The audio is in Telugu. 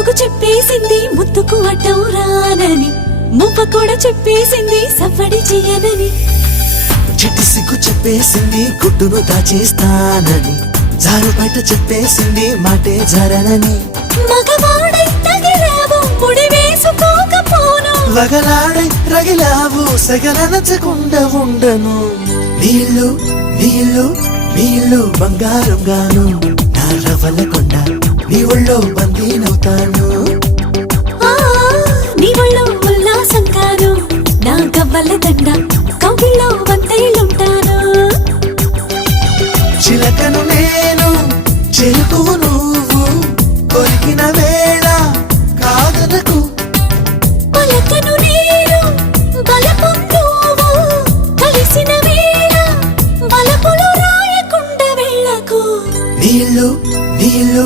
మోగు చెప్పేసింది ముద్దుకు అడ్డం రానని, మువ్వ కూడా చెప్పేసింది సవ్వడి చేయనని. చిట్టి సిగ్గు చెప్పేసింది గుడ్డును దాచేస్తానని, జారు బయట చెప్పేసింది మాటే జరనని. మగవాడై తగిలావు ముడి వేసుకోకపోను, వగలాడై రగిలావు సగలనచకుండా ఉండను. నీళ్ళు నీళ్ళు నీళ్ళు బంగారం గాను, నా రవ్వల కొండ నీ ఒళ్ళో బందీనవుతాను. నీ ఒళ్ళో ఉల్లాసం కాను, నా గవ్వల దండ కౌగిల్లో వందేళ్ళుంటాను. చిలకను నేను చెరుకువు నువ్వు, కొరికిన వేళ కాదనకు. పలకను నేను బలపు నువ్వు, కలిసిన వేళ బలపులు రాయకుండా వెళ్ళకు. నీళ్ళు నీళ్ళు